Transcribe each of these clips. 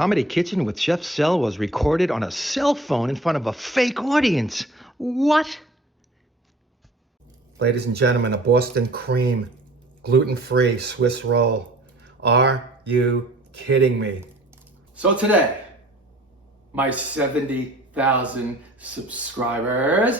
Comedy Kitchen with Chef Sel was recorded on a cell phone in front of a fake audience. What? Ladies and gentlemen, a Boston cream, gluten-free Swiss roll. Are you kidding me? So today, my 70,000 subscribers.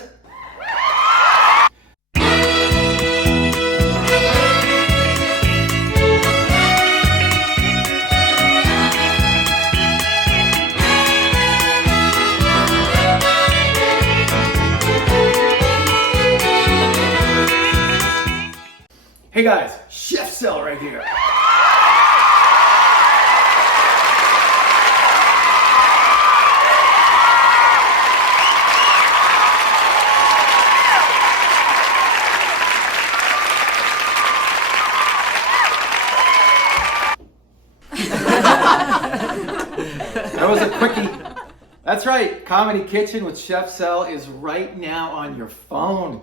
Hey guys, Chef Sel right here. That was a quickie. That's right, Comedy Kitchen with Chef Sel is right now on your phone.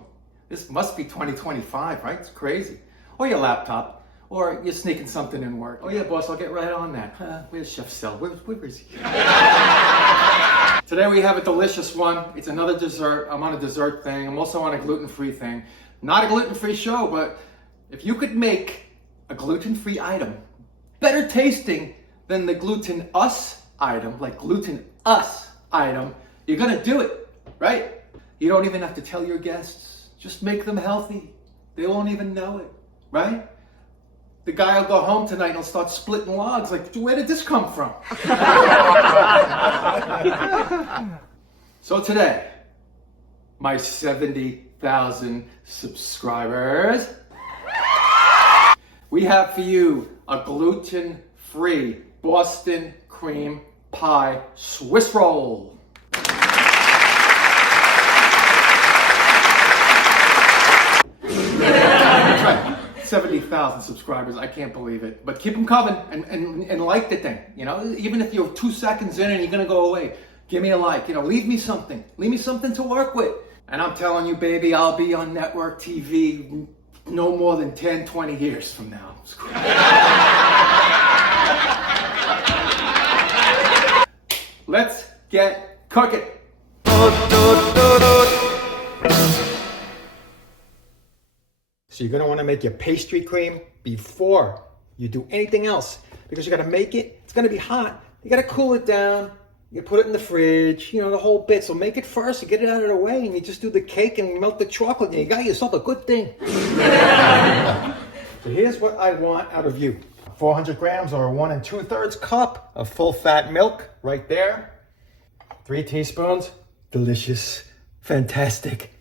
This must be 2025, right? It's crazy. Or your laptop, or you're sneaking something in work. Oh yeah, boss, I'll get right on that. Where's Chef Sel? Where is he? Today we have a delicious one. It's another dessert. I'm on a dessert thing. I'm also on a gluten-free thing. Not a gluten-free show, but if you could make a gluten-free item better tasting than the gluten-us item, like gluten-us item, you're gonna do it, right? You don't even have to tell your guests. Just make them healthy. They won't even know it. Right? The guy will go home tonight and he'll start splitting logs. Like, where did this come from? So today, my 70,000 subscribers, we have for you a gluten-free Boston cream pie Swiss roll. 70,000 subscribers, I can't believe it. But keep them coming and like the thing, you know? Even if you're 2 seconds in and you're gonna go away, give me a like, you know, leave me something to work with. And I'm telling you, baby, I'll be on network TV no more than 10, 20 years from now. Let's get cooking. So you're gonna wanna make your pastry cream before you do anything else, because you gotta make it, it's gonna be hot. You gotta cool it down, you put it in the fridge, you know, the whole bit. So make it first, you get it out of the way, and you just do the cake and melt the chocolate, and you got yourself a good thing. So here's what I want out of you. 400 grams or 1 2/3 cup of full fat milk, right there. 3 teaspoons, delicious, fantastic.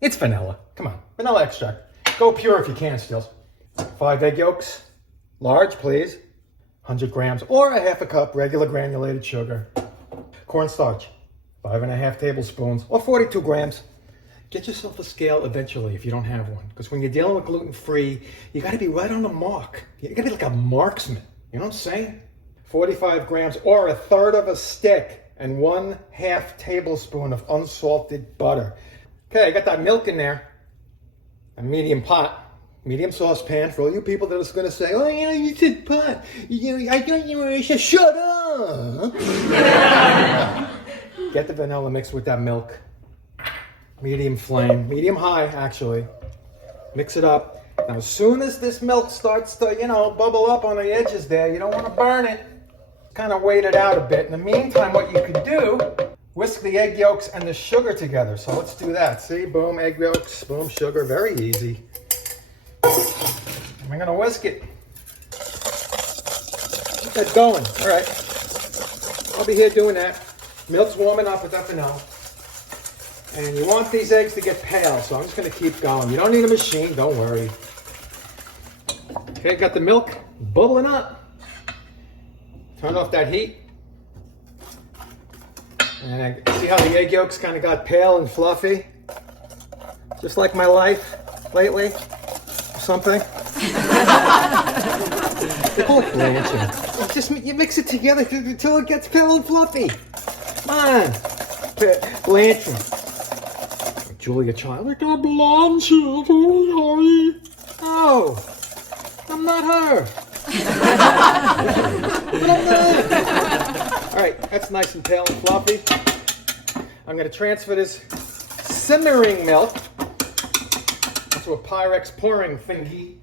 It's vanilla, come on, vanilla extract. Go pure if you can still. 5 egg yolks, large please. 100 grams or a half a cup regular granulated sugar. Cornstarch, 5.5 tablespoons or 42 grams. Get yourself a scale eventually if you don't have one. Because when you're dealing with gluten-free, you gotta be right on the mark. You gotta be like a marksman, you know what I'm saying? 45 grams or 1/3 of a stick and 1/2 tablespoon of unsalted butter. Okay, I got that milk in there. A medium pot, medium saucepan for all you people that are going to say, oh, you know, you said pot. You know, I thought you were, shut up. Get the vanilla mixed with that milk. Medium flame, medium high, actually. Mix it up. Now, as soon as this milk starts to, you know, bubble up on the edges there, you don't want to burn it. Kind of wait it out a bit. In the meantime, what you could do, whisk the egg yolks and the sugar together. So let's do that. See, boom, egg yolks, boom, sugar, very easy. I'm gonna whisk it. Keep that going, all right. I'll be here doing that. Milk's warming up with that vanilla. And you want these eggs to get pale, so I'm just gonna keep going. You don't need a machine, don't worry. Okay, got the milk bubbling up. Turn off that heat. And I see how the egg yolks kind of got pale and fluffy. Just like my life lately, or something. They call it blanching. Just you mix it together until it gets pale and fluffy. Come on. Blanching. Julia Child, like a blonde child, oh, I'm not her. But I'm not. All right, that's nice and pale and fluffy. I'm going to transfer this simmering milk into a Pyrex pouring thingy.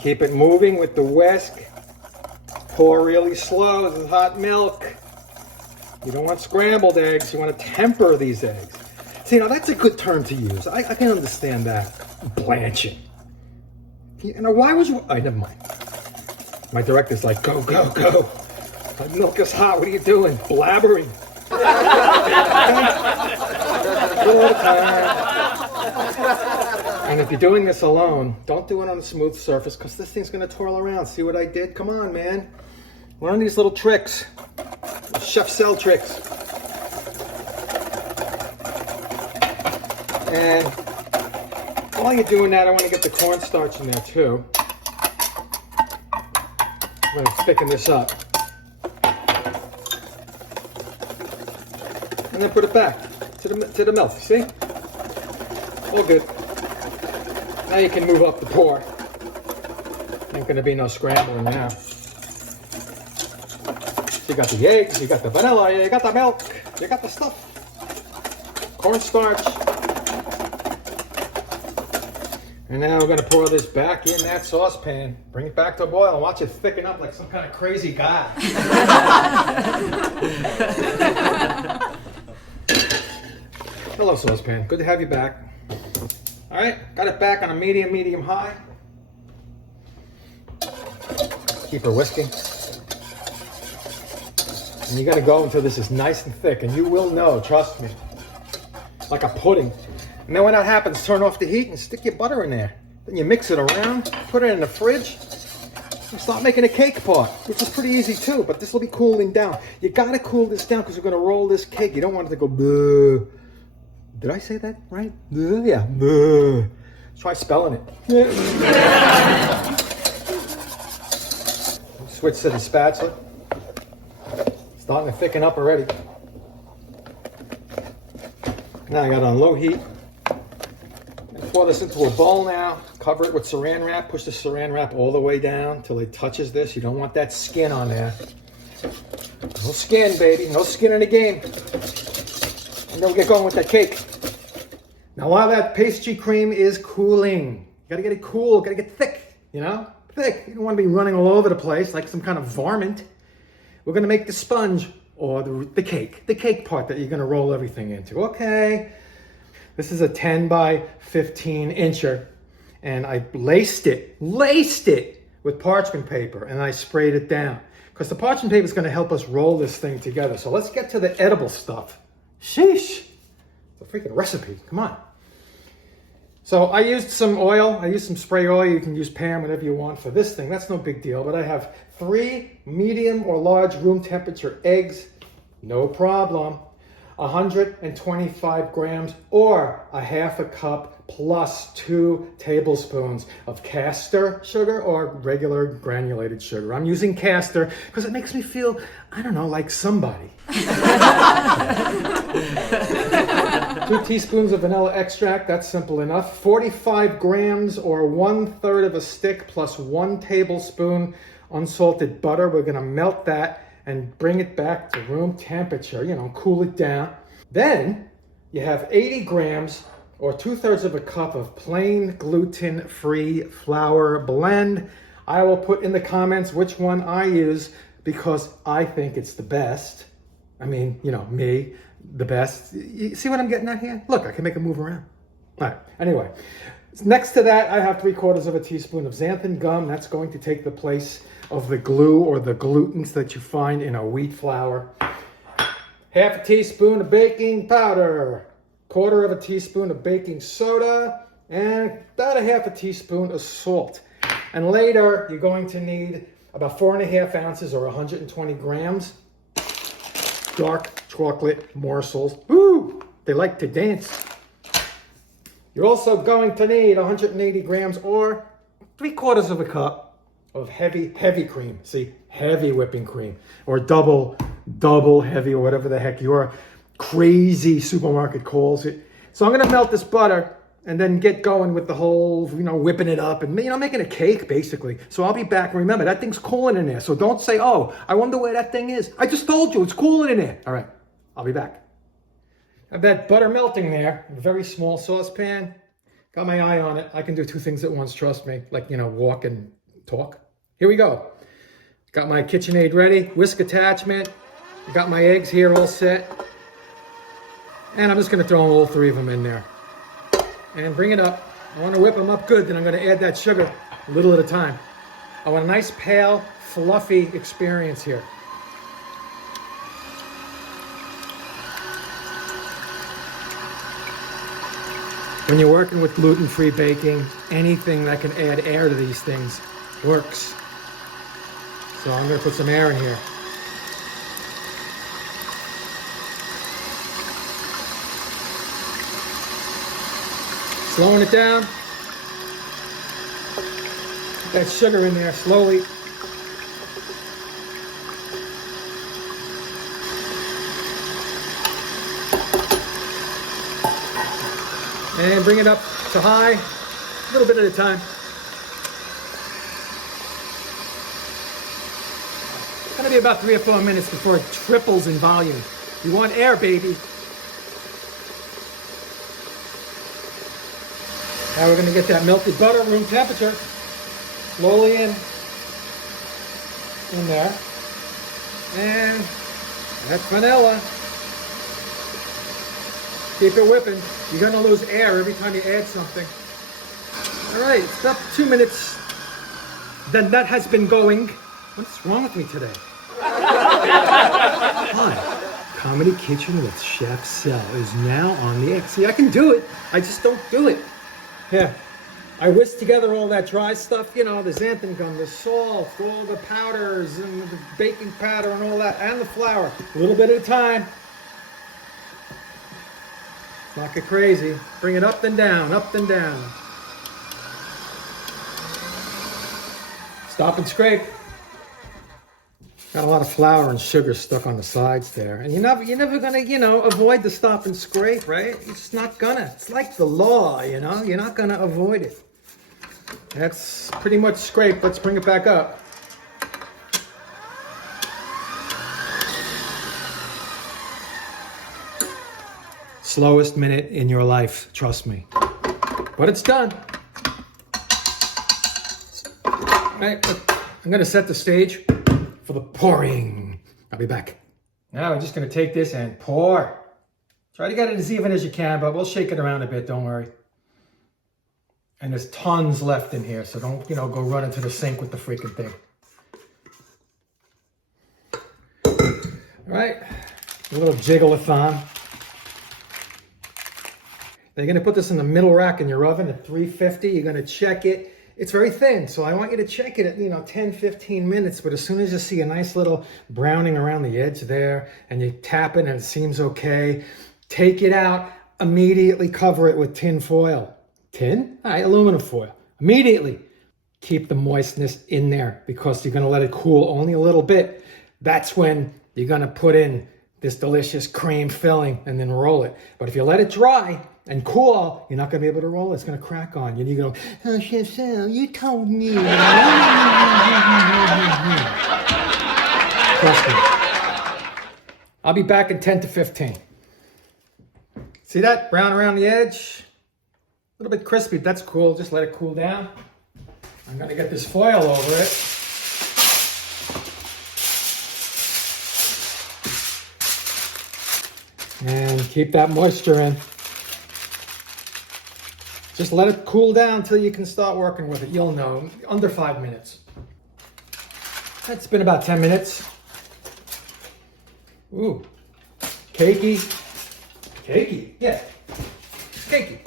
Keep it moving with the whisk. Pour really slow. This is hot milk. You don't want scrambled eggs. You want to temper these eggs. See, now that's a good term to use. I can understand that. Blanching. You know, why was you... never mind. My director's like, go, go, go. My milk is hot. What are you doing? Blabbering. And if you're doing this alone, don't do it on a smooth surface because this thing's going to twirl around. See what I did? Come on, man. Learn these little tricks. Chef Cell tricks. And while you're doing that, I want to get the cornstarch in there too. I'm going to thicken this up. And then put it back to the milk, see? All good. Now you can move up the pour. Ain't gonna be no scrambling now. You got the eggs, you got the vanilla, you got the milk, you got the stuff. Cornstarch. And now we're gonna pour this back in that saucepan. Bring it back to a boil and watch it thicken up like some kind of crazy guy. Hello, saucepan. Good to have you back. All right, got it back on a medium high. Keep her whisking. And you gotta go until this is nice and thick, and you will know, trust me. Like a pudding. And then when that happens, turn off the heat and stick your butter in there. Then you mix it around, put it in the fridge, and start making a cake pot, which is pretty easy too, but this will be cooling down. You gotta cool this down because we're gonna roll this cake. You don't want it to go bleh. Did I say that right? Yeah. Try spelling it. Switch to the spatula. Starting to thicken up already. Now I got it on low heat. Pour this into a bowl now. Cover it with saran wrap. Push the saran wrap all the way down till it touches this. You don't want that skin on there. No skin, baby. No skin in the game. And then we'll get going with that cake. Now while that pastry cream is cooling, you gotta get it cool, gotta get thick, you know? Thick. You don't want to be running all over the place like some kind of varmint. We're gonna make the sponge or the cake part that you're gonna roll everything into. Okay. This is a 10 by 15 incher, and I laced it with parchment paper, and I sprayed it down because the parchment paper is gonna help us roll this thing together. So let's get to the edible stuff. Sheesh. It's a freaking recipe. Come on. So I used some oil. I used some spray oil. You can use Pam, whatever you want for this thing. That's no big deal. But I have 3 medium or large room temperature eggs. No problem. 125 grams or a half a cup plus 2 tablespoons of castor sugar or regular granulated sugar. I'm using castor because it makes me feel, I don't know, like somebody. 2 teaspoons of vanilla extract, that's simple enough. 45 grams or 1/3 of a stick plus 1 tablespoon unsalted butter. We're gonna melt that and bring it back to room temperature, you know, cool it down. Then you have 80 grams or 2/3 of a cup of plain gluten-free flour blend. I will put in the comments which one I use because I think it's the best. I mean, you know, me, the best. You see what I'm getting at here? Look, I can make it move around. All right, anyway. Next to that, I have 3/4 of a teaspoon of xanthan gum. That's going to take the place of the glue or the glutens that you find in a wheat flour. Half a teaspoon of baking powder. 1/4 of a teaspoon of baking soda. And about a half a teaspoon of salt. And later, you're going to need about 4.5 ounces or 120 grams. Dark chocolate morsels. Woo! They like to dance. You're also going to need 180 grams or 3/4 of a cup of heavy cream. See, heavy whipping cream or double heavy or whatever the heck your crazy supermarket calls it. So I'm going to melt this butter and then get going with the whole, whipping it up and, making a cake basically. So I'll be back. Remember, that thing's cooling in there. So don't say, oh, I wonder where that thing is. I just told you it's cooling in there. All right, I'll be back. Have that butter melting there, a very small saucepan. Got my eye on it. I can do two things at once, trust me. Like, walk and talk. Here we go. Got my KitchenAid ready, whisk attachment. Got my eggs here all set. And I'm just gonna throw all three of them in there. And bring it up. I wanna whip them up good, then I'm gonna add that sugar a little at a time. I want a nice pale, fluffy experience here. When you're working with gluten-free baking, anything that can add air to these things works. So I'm gonna put some air in here. Slowing it down. Put that sugar in there slowly. And bring it up to high, a little bit at a time. It's gonna be about 3 or 4 minutes before it triples in volume. You want air, baby. Now we're gonna get that melted butter, room temperature, slowly in there. And that vanilla. Keep it whipping. You're gonna lose air every time you add something. All right, it's about 2 minutes. Then that has been going. What's wrong with me today? Hi, Comedy Kitchen with Chef Sel is now on the X. See, I can do it. I just don't do it. Yeah, I whisked together all that dry stuff, the xanthan gum, the salt, all the powders, and the baking powder and all that, and the flour. A little bit at a time. Not get crazy. Bring it up and down, up and down. Stop and scrape. Got a lot of flour and sugar stuck on the sides there. And you're never gonna, avoid the stop and scrape, right? It's not gonna. It's like the law, You're not gonna avoid it. That's pretty much scraped. Let's bring it back up. Slowest minute in your life, trust me. But it's done. All right, I'm gonna set the stage for the pouring. I'll be back. Now we're just gonna take this and pour. Try to get it as even as you can, but we'll shake it around a bit, don't worry. And there's tons left in here, so don't, go run into the sink with the freaking thing. All right, a little jiggle-a-thon. They're gonna put this in the middle rack in your oven at 350. You're gonna check it. It's very thin, so I want you to check it at 10, 15 minutes, but as soon as you see a nice little browning around the edge there, and you tap it and it seems okay, take it out, immediately cover it with tin foil. Tin? All right, aluminum foil. Immediately keep the moistness in there because you're gonna let it cool only a little bit. That's when you're gonna put in this delicious cream filling and then roll it. But if you let it dry and cool, you're not gonna be able to roll it. It's gonna crack on you. And you go, oh, Chef Sal, you told me. Trust me. I'll be back in 10 to 15. See that? Brown around the edge. A little bit crispy, that's cool. Just let it cool down. I'm gonna get this foil over it. And keep that moisture in. Just let it cool down until you can start working with it. You'll know, under 5 minutes. It's been about 10 minutes. Ooh, cakey. Cakey, yeah, cakey.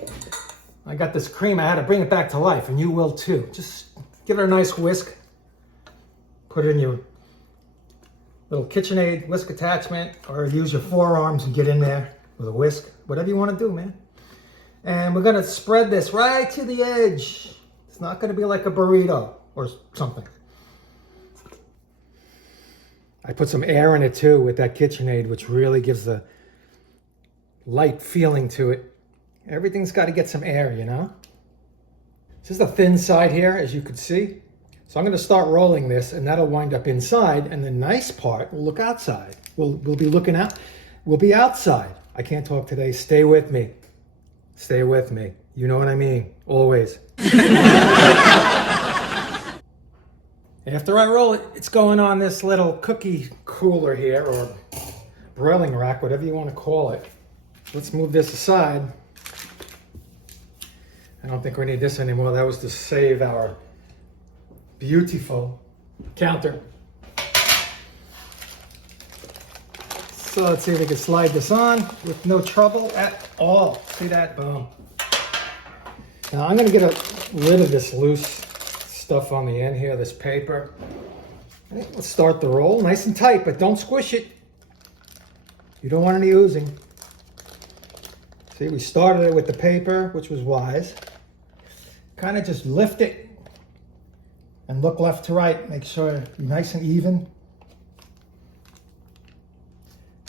I got this cream, I had to bring it back to life, and you will too. Just give it a nice whisk. Put it in your little KitchenAid whisk attachment, or use your forearms and get in there with a whisk. Whatever you want to do, man. And we're gonna spread this right to the edge. It's not gonna be like a burrito or something. I put some air in it too with that KitchenAid, which really gives the light feeling to it. Everything's got to get some air, you know? This is the thin side here, as you can see. So I'm going to start rolling this, and that'll wind up inside, and the nice part will look outside. We'll be looking out. We'll be outside. I can't talk today. Stay with me. Stay with me. You know what I mean. Always. After I roll it, it's going on this little cookie cooler here, or broiling rack, whatever you want to call it. Let's move this aside. I don't think we need this anymore. That was to save our beautiful counter. So let's see if we can slide this on with no trouble at all. See that? Boom. Now I'm going to get rid of this loose stuff on the end here, this paper. Let's start the roll nice and tight, but don't squish it. You don't want any oozing. See, we started it with the paper, which was wise. Kind of just lift it and look left to right. Make sure it's nice and even.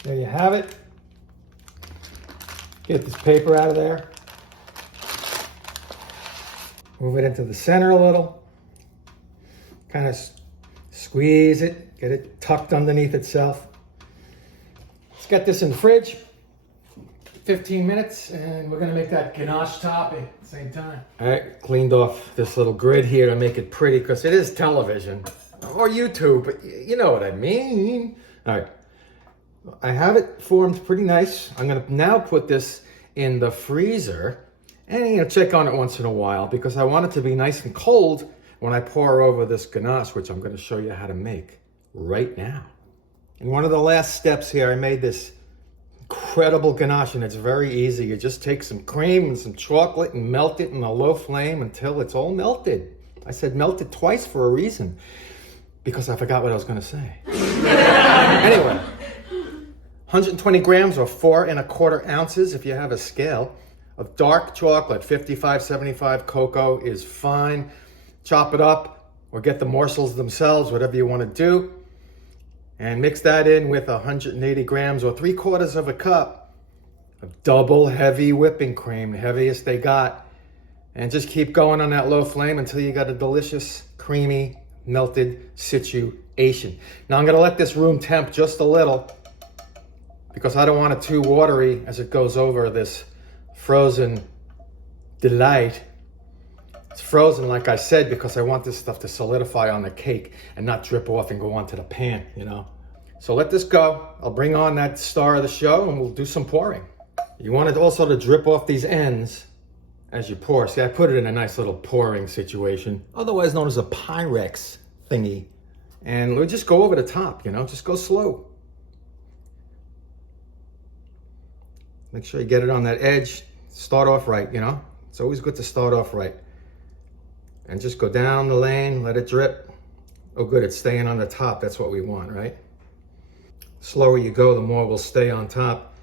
There you have it. Get this paper out of there. Move it into the center a little. Kind of squeeze it, get it tucked underneath itself. Let's get this in the fridge. 15 minutes, and we're gonna make that ganache topping at the same time. All right, cleaned off this little grid here to make it pretty, because it is television or YouTube, but you know what I mean. All right, I have it formed pretty nice. I'm gonna now put this in the freezer and check on it once in a while, because I want it to be nice and cold when I pour over this ganache, which I'm gonna show you how to make right now. And one of the last steps here, I made this incredible ganache, and it's very easy. You just take some cream and some chocolate and melt it in a low flame until it's all melted. I said melted twice for a reason, because I forgot what I was going to say. Anyway, 120 grams or 4 1/4 ounces, if you have a scale, of dark chocolate. 55, 75 cocoa is fine. Chop it up or get the morsels themselves, whatever you want to do. And mix that in with 180 grams or 3/4 cup of double heavy whipping cream, the heaviest they got. And just keep going on that low flame until you got a delicious, creamy, melted situation. Now I'm gonna let this room temp just a little, because I don't want it too watery as it goes over this frozen delight. It's frozen, like I said, because I want this stuff to solidify on the cake and not drip off and go onto the pan, you know. So let this go. I'll bring on that star of the show and we'll do some pouring. You want it also to drip off these ends as you pour. See, I put it in a nice little pouring situation, otherwise known as a Pyrex thingy. And we'll just go over the top, you know, just go slow. Make sure you get it on that edge. Start off right, you know. It's always good to start off right. And just go down the lane, let it drip. Oh good, it's staying on the top. That's what we want, right? Slower you go, the more will stay on top.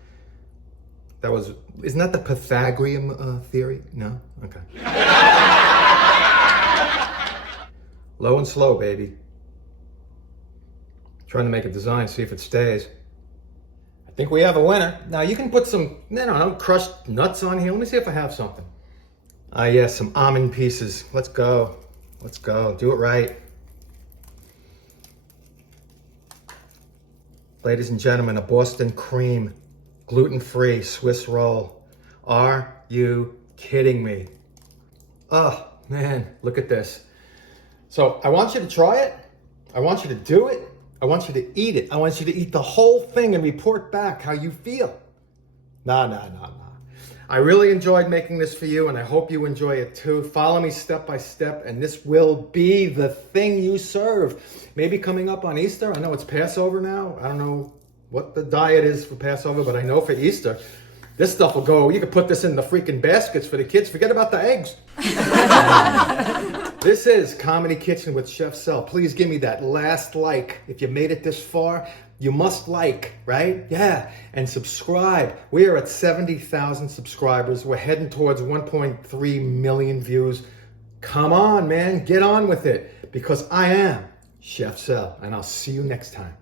Isn't that the Pythagorean theory? No? Okay. Low and slow, baby. Trying to make a design, see if it stays. I think we have a winner. Now you can put some, I don't know, crushed nuts on here. Let me see if I have something. Ah, yes, some almond pieces. Let's go. Let's go. Do it right. Ladies and gentlemen, a Boston cream, gluten-free Swiss roll. Are you kidding me? Oh, man, look at this. So I want you to try it. I want you to do it. I want you to eat it. I want you to eat the whole thing and report back how you feel. No. I really enjoyed making this for you, and I hope you enjoy it too. Follow me step by step, and this will be the thing you serve. Maybe coming up on Easter. I know it's Passover now. I don't know what the diet is for Passover, but I know for Easter, this stuff will go. You can put this in the freaking baskets for the kids. Forget about the eggs. This is Comedy Kitchen with Chef Sel. Please give me that last like. If you made it this far, you must like, right? Yeah, and subscribe. We are at 70,000 subscribers. We're heading towards 1.3 million views. Come on, man, get on with it, because I am Chef Sel, and I'll see you next time.